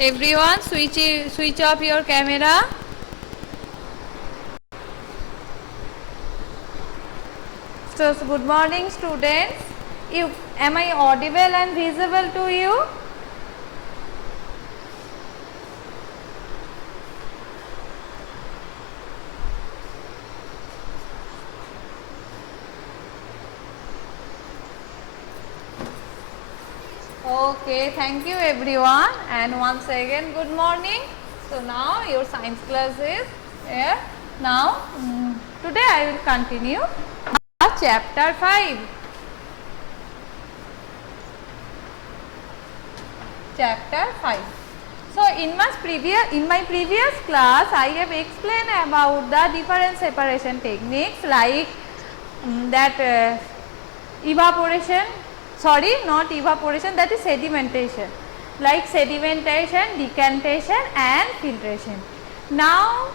Everyone, switch off your camera. So good morning, students. Am I audible and visible to you? Okay, thank you everyone, and once again good morning. So now your science class is here. Now today I will continue chapter 5. Chapter 5. So in my previous class I have explained about the different separation techniques like that evaporation, sorry, not evaporation, that is sedimentation, like sedimentation, decantation and filtration. Now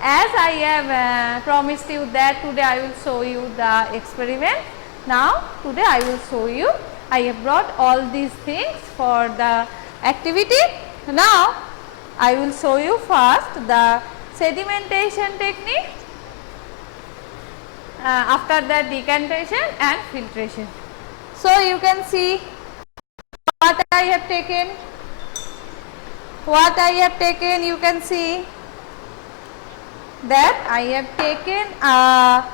as I have promised you that today I will show you the experiment. Now today I will show you. I have brought all these things for the activity. Now I will show you first the sedimentation technique, after that decantation and filtration. So you can see what I have taken. You can see that I have taken a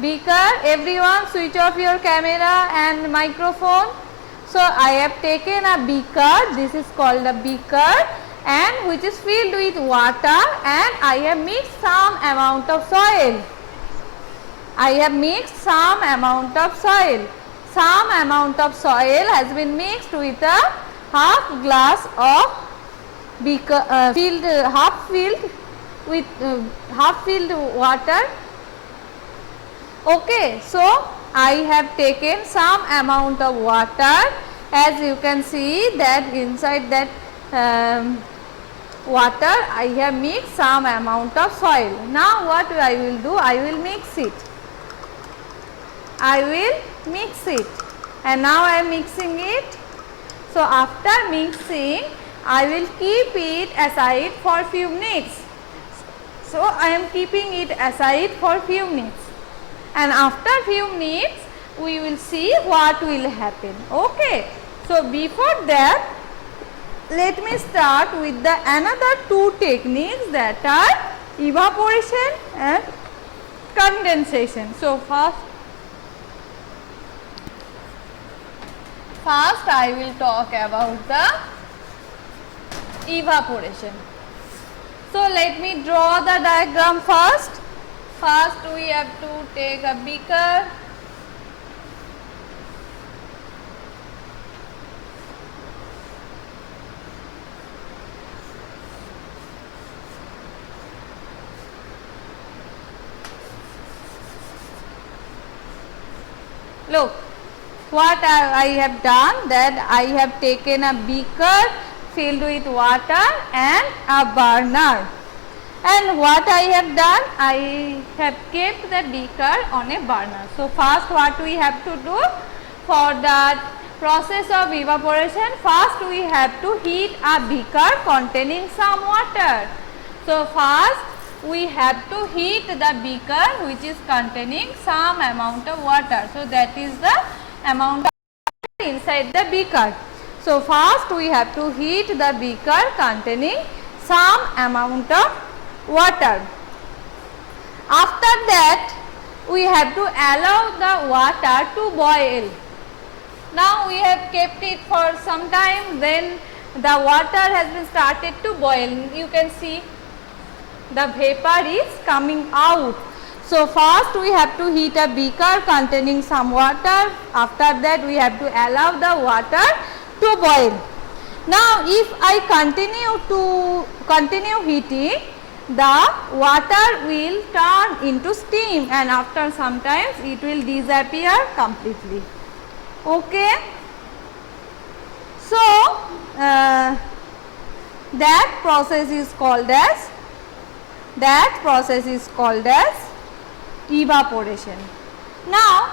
beaker. Everyone switch off your camera and microphone. So I have taken a beaker, this is called a beaker, and which is filled with water, and I have mixed some amount of soil. Some amount of soil has been mixed with a half glass of beaker, half filled water. Okay, so I have taken some amount of water. As you can see that inside that water I have mixed some amount of soil. Now what I will do, I will mix it, and now I am mixing it. So after mixing I will keep it aside for few minutes. So I am keeping it aside for few minutes, and after few minutes we will see what will happen. Okay, so before that let me start with the another two techniques, that are evaporation and condensation. So first I will talk about the evaporation. So let me draw the diagram first. First we have to take a beaker. Look what I have done, that I have taken a beaker filled with water and a burner, and what I have done, I have kept the beaker on a burner. So first what we have to do for the process of evaporation, first we have to heat a beaker containing some water. So first we have to heat the beaker which is containing some amount of water. So that is the amount of water inside the beaker. So first we have to heat the beaker containing some amount of water. After that we have to allow the water to boil. Now we have kept it for some time, then the water has been started to boil. You can see the vapor is coming out. So first we have to heat a beaker containing some water. After that we have to allow the water to boil. Now if I continue heating, the water will turn into steam, and after some time it will disappear completely. Okay. So that process is called as evaporation. Now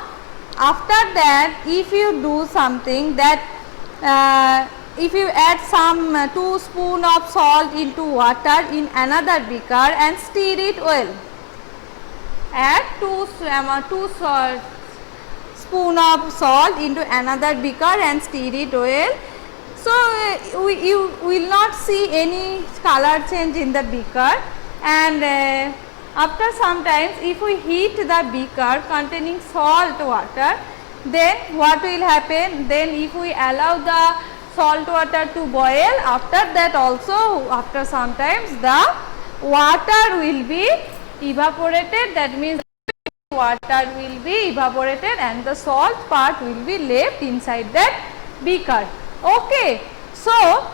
after that, if you do something that if you add some 2 spoon of salt into water in another beaker and stir it well. Add 2 spoon of salt into another beaker and stir it well. So, you will not see any color change in the beaker, and after some times if we heat the beaker containing salt water, then what will happen? Then if we allow the salt water to boil, after that also after some times the water will be evaporated, that means water will be evaporated and the salt part will be left inside that beaker. Okay. So,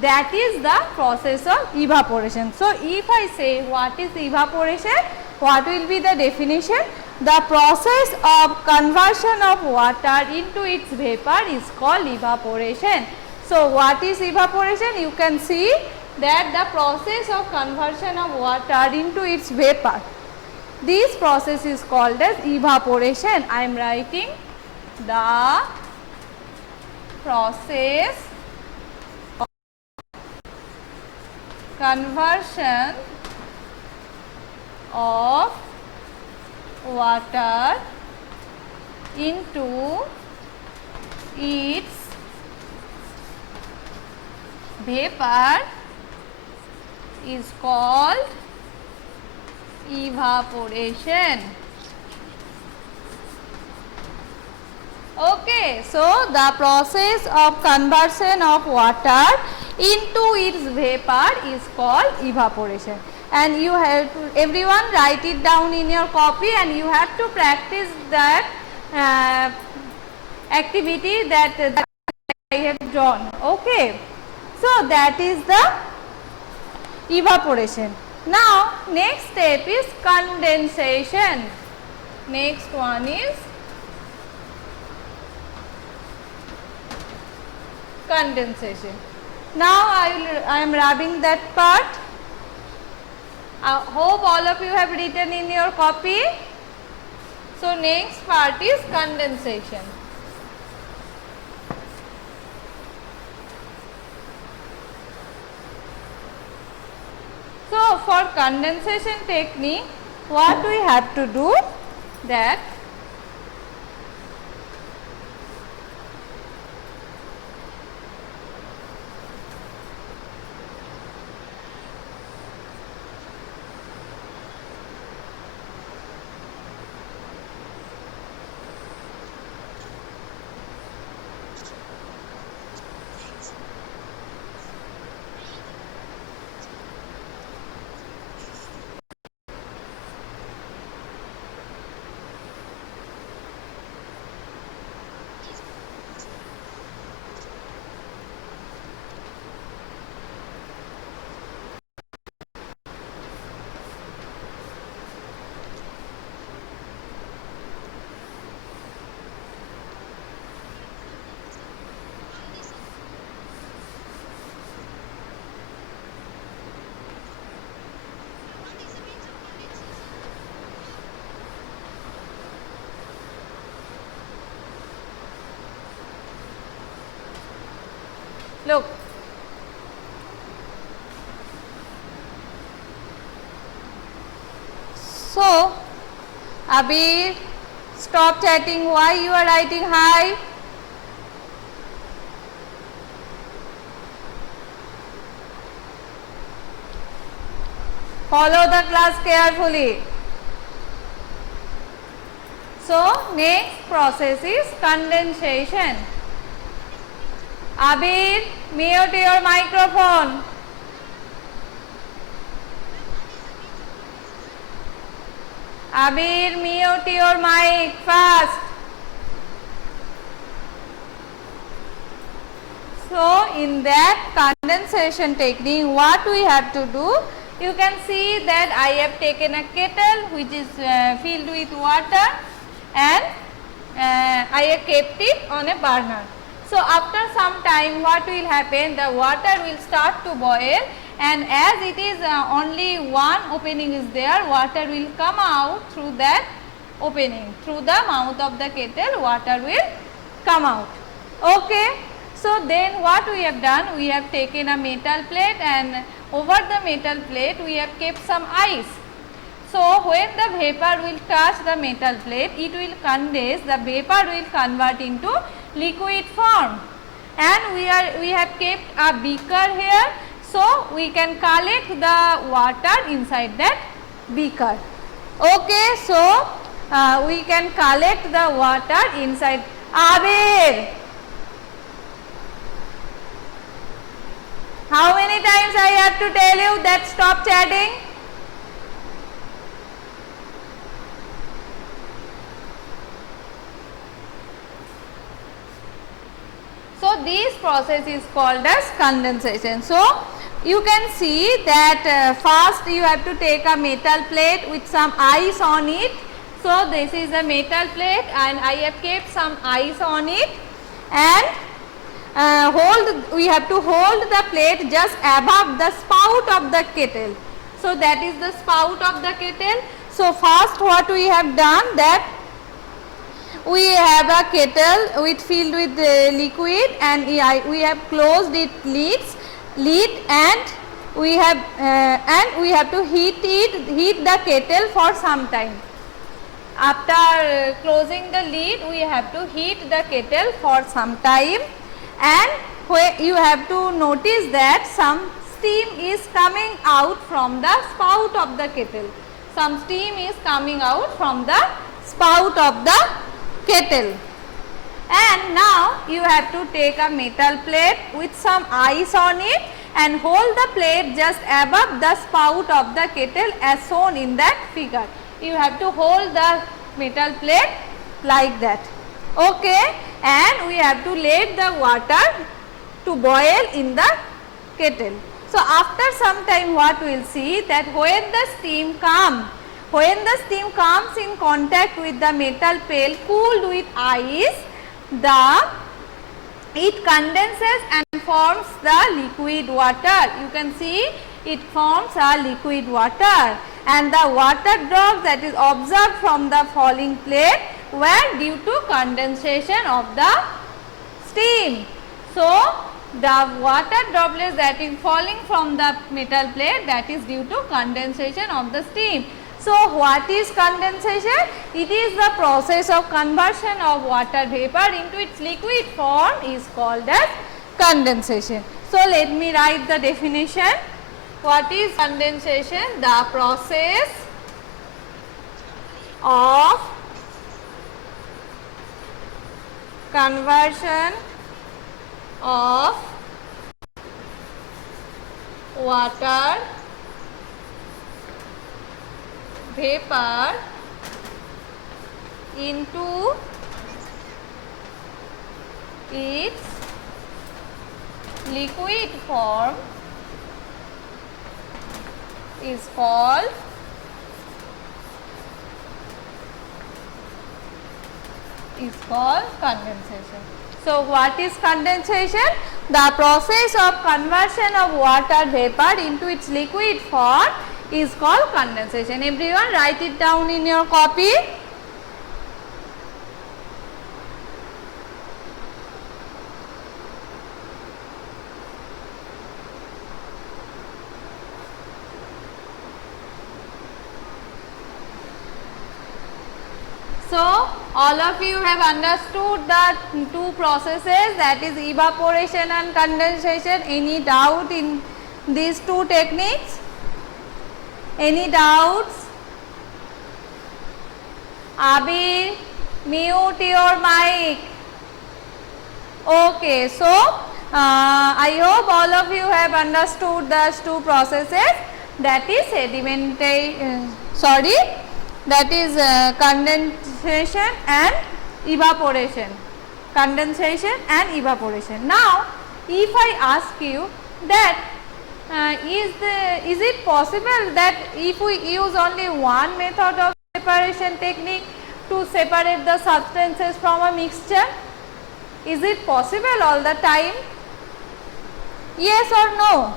that is the process of evaporation. So, if I say what is evaporation, what will be the definition? The process of conversion of water into its vapor is called evaporation. So, what is evaporation? You can see that the process of conversion of water into its vapor. This process is called as evaporation. I am writing the process of conversion of water into its vapor is called evaporation. Okay, so the process of conversion of water into its vapor is called evaporation, and you have to, everyone write it down in your copy, and you have to practice that activity that I have drawn. Okay, so that is the evaporation. Now, next step is condensation. Next one is condensation. Now, I am rubbing that part. I hope all of you have written in your copy. So, next part is condensation. So, for condensation technique, what we have to do, that look, so Abir, stop chatting. Why you are writing hi? Follow the class carefully. So, next process is condensation. Abir, mute your microphone. Abir, mute your mic fast. So, in that condensation technique, what we have to do, you can see that I have taken a kettle which is filled with water, and I have kept it on a burner. So, after some time what will happen, the water will start to boil, and as it is only one opening is there, water will come out through that opening, through the mouth of the kettle water will come out. Okay. So then what we have done, we have taken a metal plate and over the metal plate we have kept some ice. So when the vapor will touch the metal plate, it will condense, the vapor will convert into liquid form, and we have kept a beaker here, so we can collect the water inside that beaker. Okay, so we can collect the water inside. Abir, how many times I have to tell you that stop chatting? So this process is called as condensation. So you can see that first you have to take a metal plate with some ice on it. So this is a metal plate and I have kept some ice on it, and we have to hold the plate just above the spout of the kettle. So that is the spout of the kettle. So first what we have done, that we have a kettle filled with liquid, and we have closed its lid, and we have to heat the kettle for some time. After closing the lid, we have to heat the kettle for some time, and you have to notice that some steam is coming out from the spout of the kettle. Some steam is coming out from the spout of the kettle. And now you have to take a metal plate with some ice on it and hold the plate just above the spout of the kettle as shown in that figure. You have to hold the metal plate like that. Okay, and we have to let the water to boil in the kettle. So after some time what we will see, that when the steam comes in contact with the metal plate cooled with ice, it condenses and forms the liquid water. You can see it forms a liquid water, and the water drops that is observed from the falling plate were due to condensation of the steam. So the water droplets that is falling from the metal plate, that is due to condensation of the steam. So what is condensation? It is the process of conversion of water vapor into its liquid form is called as condensation. So let me write the definition. What is condensation? The process of conversion of water vapor into its liquid form is called condensation. So what is condensation? The process of conversion of water vapor into its liquid form is called condensation. Everyone write it down in your copy. So all of you have understood the two processes, that is evaporation and condensation. Any doubt in these two techniques? Any doubts? Abhi, mute your mic. Okay, so I hope all of you have understood those two processes, that is condensation and evaporation. Condensation and evaporation. Now, if I ask you that is it possible that if we use only one method of separation technique to separate the substances from a mixture, is it possible all the time? Yes or no?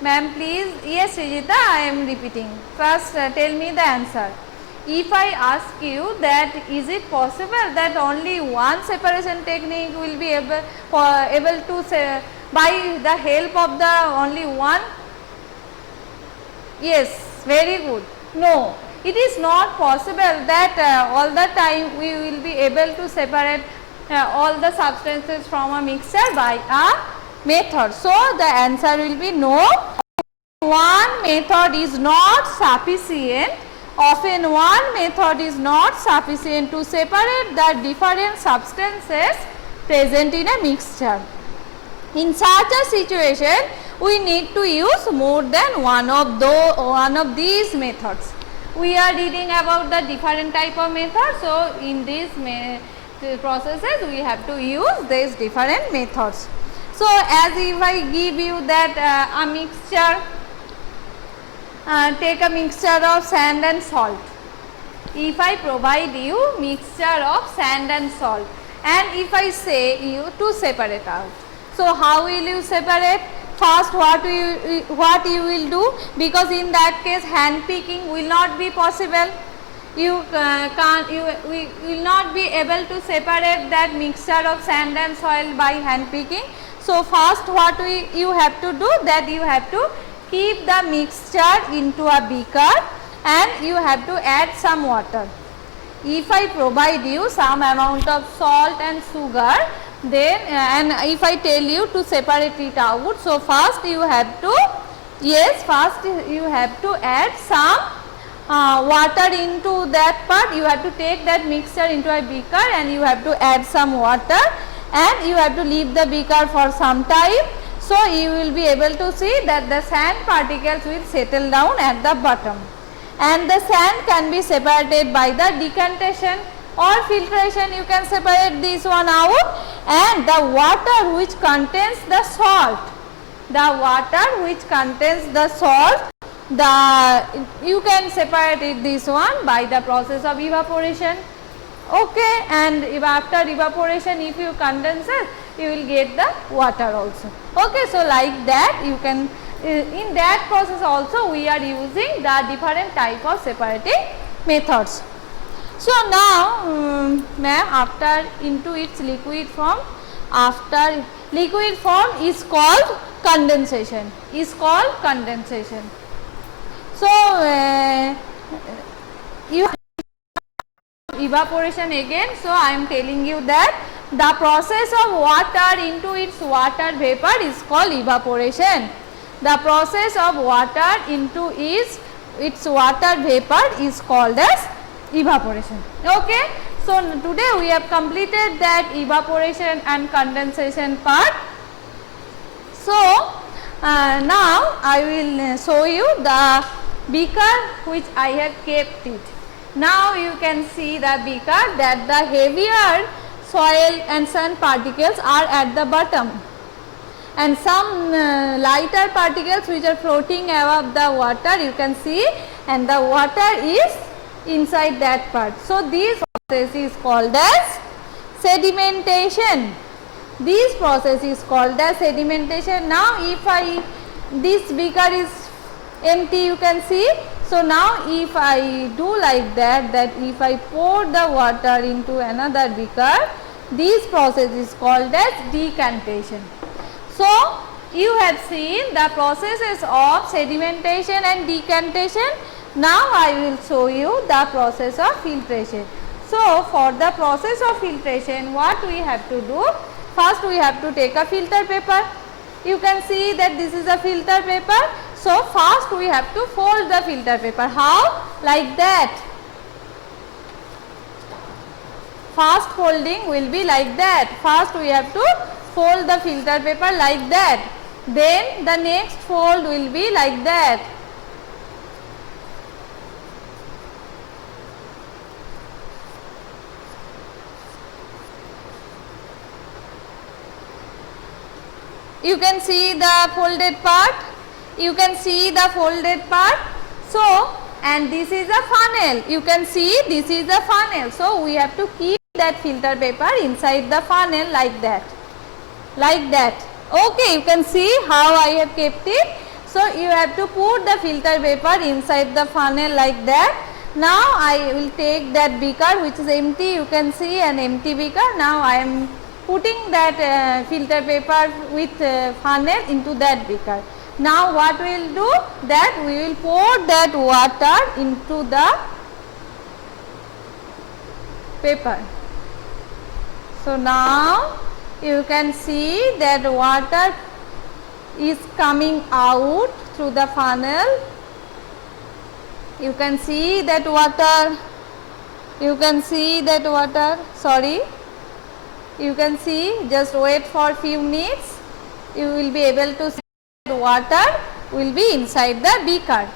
Ma'am, please. Yes, Srijita, I am repeating. First, tell me the answer. if I ask you that is it possible that only one separation technique will be able to say by the help of the only one? Yes, very good. No, it is not possible that all the time we will be able to separate all the substances from a mixture by a method. So, the answer will be no. One method is not sufficient. Often one method is not sufficient to separate the different substances present in a mixture. In such a situation, we need to use more than one of these methods. We are reading about the different type of methods. So, in these processes, we have to use these different methods. So, as if I give you that a mixture, take a mixture of sand and salt. If I provide you mixture of sand and salt, and if I say you to separate out, so how will you separate? First, what you will do, because in that case hand picking will not be possible. You we will not be able to separate that mixture of sand and soil by hand picking. So first, what you have to do, that you have to keep the mixture into a beaker and you have to add some water. If I provide you some amount of salt and sugar, then and if I tell you to separate it out, so first you have to, first you have to add some water into that part. You have to take that mixture into a beaker and you have to add some water and you have to leave the beaker for some time. So, you will be able to see that the sand particles will settle down at the bottom, and the sand can be separated by the decantation or filtration. You can separate this one out, and the water which contains the salt, you can separate it this one by the process of evaporation. Okay, and after evaporation, if you condense it, you will get the water also. Okay, so like that you can, in that process also we are using the different type of separating methods. So now, ma'am, after into its liquid form, after liquid form is called condensation. So you have evaporation again. So I am telling you that the process of water into its water vapor is called evaporation. The process of water into its water vapor is called as evaporation. Okay. So today we have completed that evaporation and condensation part. So now I will show you the beaker which I have kept it. Now you can see the beaker, that the heavier soil and sand particles are at the bottom and some lighter particles which are floating above the water, you can see, and the water is inside that part. So this process is called as sedimentation. This process is called as sedimentation. Now if this beaker is empty, you can see. So now if I do like that if I pour the water into another beaker, this process is called as decantation. So you have seen the processes of sedimentation and decantation. Now I will show you the process of filtration. So for the process of filtration, what we have to do? First we have to take a filter paper. You can see that this is a filter paper. So first we have to fold the filter paper. How? Like that. First folding will be like that. First we have to fold the filter paper like that. Then the next fold will be like that. You can see the folded part. So, and this is a funnel. You can see this is a funnel. So, we have to keep that filter paper inside the funnel like that. Okay, you can see how I have kept it. So, you have to put the filter paper inside the funnel like that. Now I will take that beaker which is empty. You can see an empty beaker. Now I am putting that filter paper with funnel into that beaker. Now what we will do, that we will pour that water into the paper. So now you can see that water is coming out through the funnel. You can see that water, sorry, you can see, just wait for few minutes, you will be able to see that water will be inside the beaker.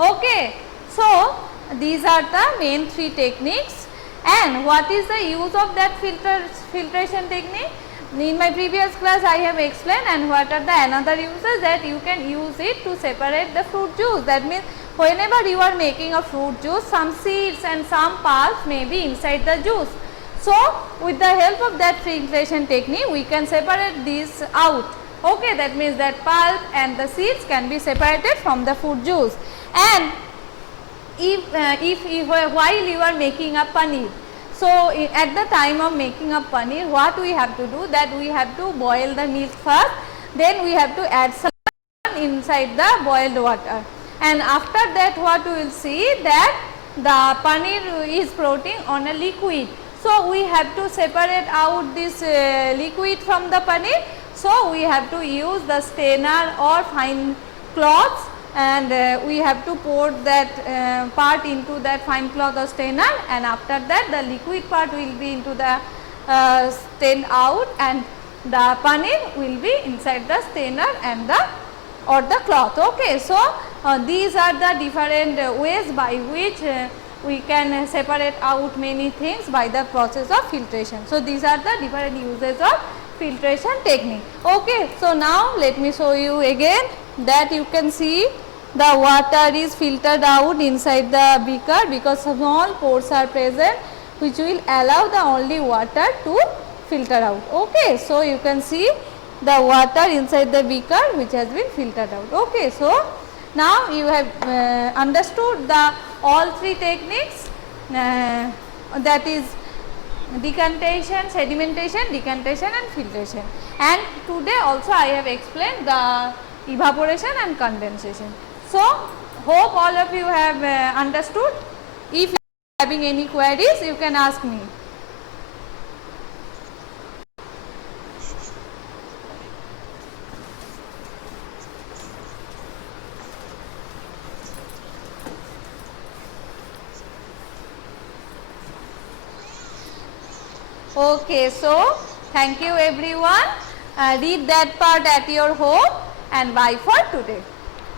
Okay, so these are the main three techniques. And what is the use of that filtration technique? In my previous class I have explained, and what are the another uses, that you can use it to separate the fruit juice. That means whenever you are making a fruit juice, some seeds and some pulps may be inside the juice. So with the help of that filtration technique we can separate these out. Okay, that means that pulp and the seeds can be separated from the fruit juice. And if while you are making a paneer, so at the time of making a paneer, what we have to do, that we have to boil the milk first, then we have to add some inside the boiled water, and after that what we will see, that the paneer is floating on a liquid. So we have to separate out this liquid from the paneer. So we have to use the strainer or fine cloths, and we have to pour that part into that fine cloth or strainer, and after that the liquid part will be into the strained out, and the paneer will be inside the strainer and the or the cloth. Okay, so these are the different ways by which we can separate out many things by the process of filtration. So these are the different uses of filtration technique. Okay, so now let me show you again, that you can see the water is filtered out inside the beaker because small pores are present which will allow the only water to filter out. Okay, so you can see the water inside the beaker which has been filtered out. Okay, so now you have understood the all three techniques, that is decantation, sedimentation, decantation and filtration. And today also I have explained the evaporation and condensation. So hope all of you have understood. If you are having any queries, you can ask me. Okay, so thank you everyone. Read that part at your home, and bye for today.